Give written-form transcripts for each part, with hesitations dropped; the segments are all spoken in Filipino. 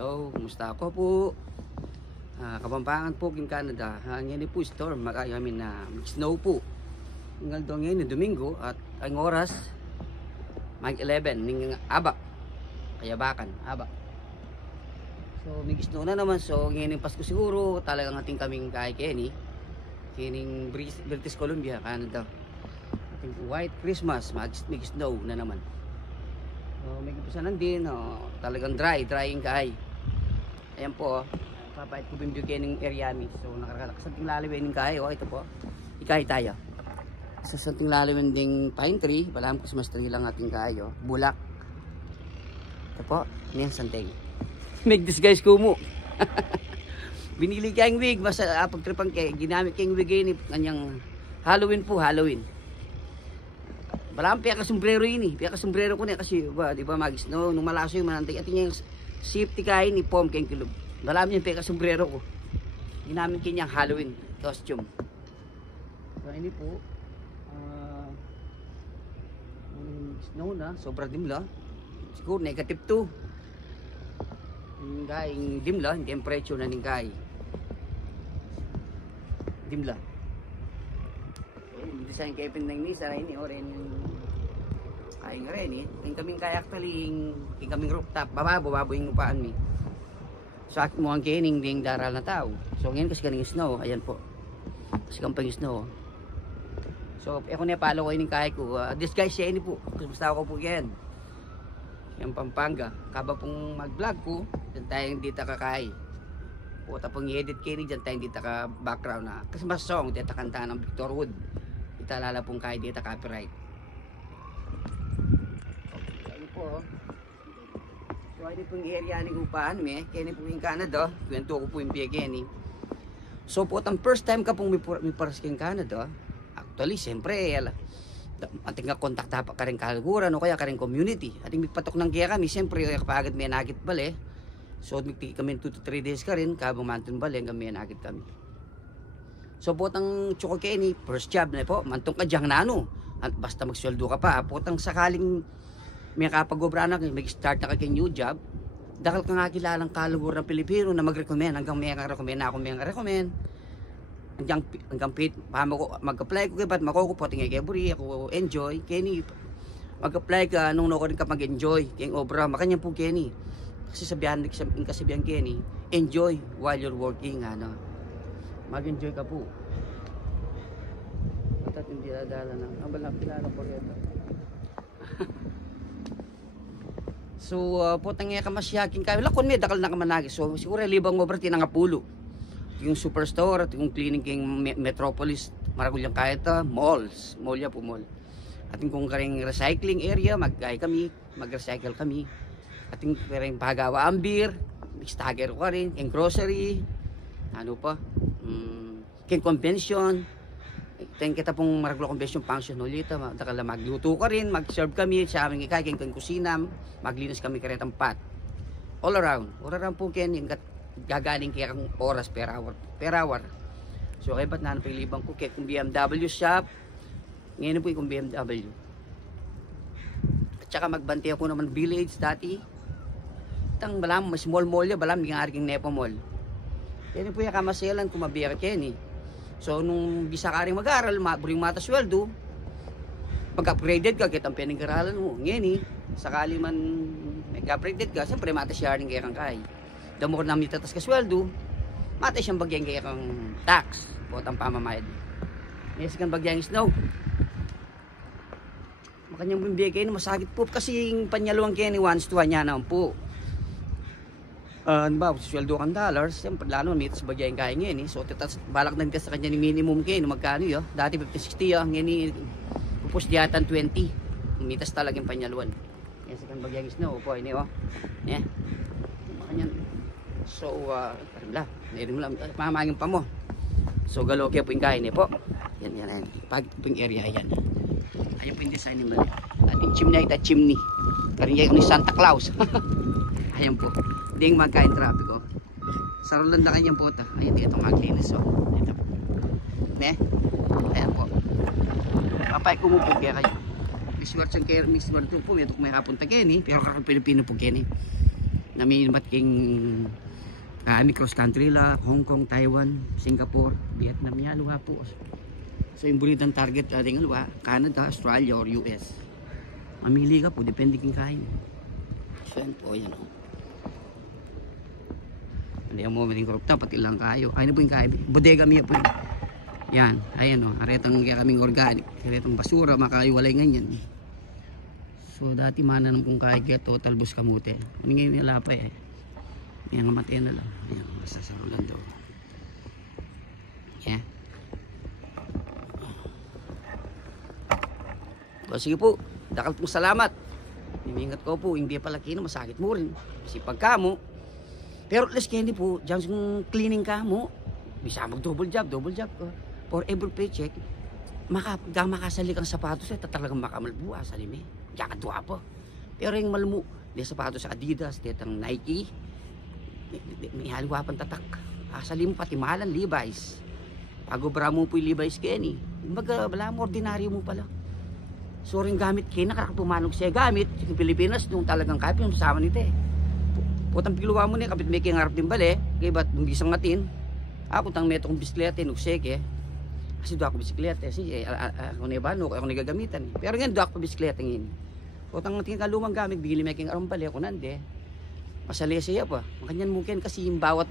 Hello, kumusta ako po? Kapampangan po in Canada. Ngayon po storm, makayamin na snow po. Ngayon doon ngayon, Domingo at ang oras mag 11 ng Abak. Kayabakan, Abak. So may snow na naman. So ngayon yung Pasko siguro talagang ating kaming kay Kenny. Kining British Columbia, Canada. Ating White Christmas, may snow na naman. So may kipusanan din, talagang drying kay. Ayan po, papait ko bimbigyan ng Eriami. So nakakasanting lalawin ng kayo. Ito po, ikay tayo. Sa santing lalawin ding pine tree, balang Christmas tree lang ating kayo. Bulak. Ito po, yan santing. Make this guys kumo. Binili kayong wig, basta pagtripang kayo, ginamit kayong wig ini, kanyang Halloween po, Halloween. Balang piya ka sombrero ini, piya ka sombrero ko niya kasi, di ba magis, no, nung malaso yung manantay, ating yung safety kain ni Pom keng kilog. Dalam niya peka sombrero ko. Ginamit kanyang Halloween costume. So ini po snow na, sobra dimla. Siguro negative 2. Yung dimla, yung temperature na ning kay. Dimla. Yung design kay pinang ni sa ini oren ay nga rin yung kaming kaya actually yung kaming rooftop bababo yung upaan mi so akit mo ang kining ding daral na tao so ngayon kasi kaning snow ayan po kasi kampang snow so ako na palo ko yung kaya ko this guy siya ini po gusto ko po yan yung Pampanga kaba pong mag vlog ko dyan tayong dita kakay po tapong i-edit kining dyan tayong dita ka background na kasi mas song dita kanta ng Victor Wood italala pong kaya dita copyright. So ini pong area ni upahan mi, kini po yung Canada, kwento ko po yung Kenny. So po ang first time ka pong mi paras king Canada, actually siyempre ating nga kontakta pa ka rin kaluguran o kaya ka rin community. Ating mipatok ng kaya kami, siyempre kapagad may nagit bale. So migtiki kami 2 to 3 days ka rin, kabang mountain bale hanggang may nagit kami. So po ang Choco Kenny, first job na po, mantong ka diyang nano. At basta magsweldo ka pa, po ang sakaling may kapag-obra na, mag-start na kaging new job, dahil ka nga kilalang kalugur ng Pilipino na mag-recommend, hanggang may recommend na ako may recommend. Hanggang mag-apply ko kay ba't makukupo, tingay kay Buri, ako enjoy, Kenny, mag-apply ka, nung ko rin ka mag-enjoy, kayong obra, makanyang po Kenny. Kasi sabihan Kenny, enjoy while you're working, mag-enjoy ka po. At hindi dadala ng, balang kilala po rin. So potang nga kamasyakin kayo lakon may dakal na kamanagi so siguro libang mo berti nga pulo yung superstore at yung cleaning king Metropolis maragulyang kaya ta malls mall po mall ating kung karing recycling area mag-recycle kami ating karing pagawa ambir mixtager ko rin king grocery ano pa king convention tingin kita pong maraglo convention function ulit dakala magluto ka rin mag-serve kami sa aming ikaking kusina maglinis kami karetang pat all around po ken yung gagaling kaya kang oras per hour so kaya ba't nanapay libang ko kaya kung BMW shop ngayon po yung BMW at saka magbantay ako naman village dati itang balam mas mall ya balam yung arking Nepo Mall yan po yung kamasayalan kumabira ken so nung bisa ka rin mag-aral buring mata sweldo pag-upgraded ka kitang pinag-aralan mo ngayon sakali man mag-upgraded ka siyempre mata sharing kaya kang kay damo ko namin tatas ka sweldo mata siyang bagyang kaya kang tax po ang pamamayad yes kan bagyang snow makanyang bimbigay kayo masakit po kasi yung panyaluang kaya ni once to niya naman po ba, sweldo kang dollars, siyempre lalo mitas bagay kaya ngayon so titas balak na sa kanya ni minimum kayo magkano yun, dati 50-60 ngayon pupus diyatan 20 mitas talagang panyaluan yan sa kan bagyang snow po ini makanya so karimla nairin mo lang mamangin pa mo so galo kaya po yung kaya po yan pag po yung area yan ayan po yung design naman ating chimney karin ni Santa Claus ayan po ding magkain traffic sarulan na kanyang po ayan dito maglinis ito po ayan po papay kumupo kaya kayo miswar siyang kayo miswar ito po ito may kapunta kayo pero kakang Pilipino po kayo Namiimat king kami cross country la, Hong Kong, Taiwan, Singapore, Vietnam, yan luwa po. So yung bulitan target ating luwa, Canada, Australia or US. Mamili ka po, depende king kayo. So yan po, yan o. Hindi mo mating korupta, pati lang kayo. Ayun po yung kayo, bodega miya po. Yan, ayan o, aretang kaming organic, aretang basura, makaiwalay ganyan. So dati mana nang kung kaya kaya total bus kamute. Ngayon nila pa eh. Yan nga matay na lang. Ayan, masasaro lang doon. Yeah. So, sige po, dakal pong salamat. Imingat ko po, hindi pala kino, masakit mo rin. Sipag ka mo. Pero at least hindi po, dyan kung cleaning ka mo, bisa mag double job ko. For every paycheck, makasali kang sapatos, talagang makamalbuha sa limi. Diyan ka duwa po. Pero yung malmu, di sapatos sa Adidas, di ang Nike, may haliwa pang tatak. Asali mo pati mahalan, Levi's. Pagobra mo po yung Levi's Kenny. Kumbaga, wala mo, ordinaryo mo pala. So rin gamit kayo, nakakapumanog siya gamit. Sa Pilipinas, nung talagang kapit, yung sama nito eh. Putang piluwa mo niya, kapit may kingarap din bali. Kaya ba't nung bisang natin, ako tang meto kong bisiklete, nukseke. Kasi doon ako bisiklete. Kasi ako na iba, ako nagagamitan. Pero ngayon doon ako bisiklete ngayon. Putang natin ka lumang gamit, bigili may kingarap bali, ako nande. Masali siya pa. Makanyan mungkin kasi yung bawat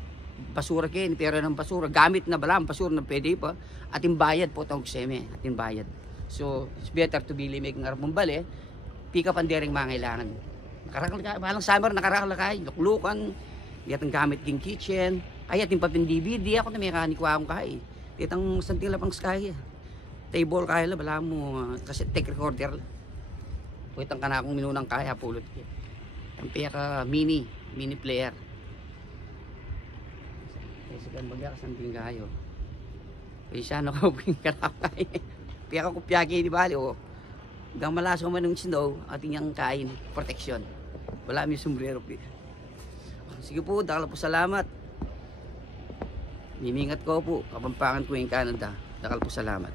basura kayo, pera ng basura, gamit na bala, basura na pwede pa. At yung bayad po, tawag seme, at yung bayad. So, it's better to bili may kingarap mong bali, pick up ang dereng mga kailangan. Nakarakal ka, malang summer, nakarakal ka, luklukan, diyan ang gamit king kitchen, ay at yung papin DVD, ako na may kanikwa akong kahay. Ditang santila pang sky, table kaya la, bala mo, kasi take recorder. Puwitang ka na akong minunang kaya, pulot ka. Ang piyaka mini player. Kasi kan bagya kasanting kayo. Kaya siya nakaping kalakay. Piyaka ko piyaki di bali o. Hanggang malaso man ng snow, ating yung kain, protection. Wala may sombrero. Sige po, dakala po salamat. Mimingat ko po, kapampangan ko yung Canada. Dakal po salamat.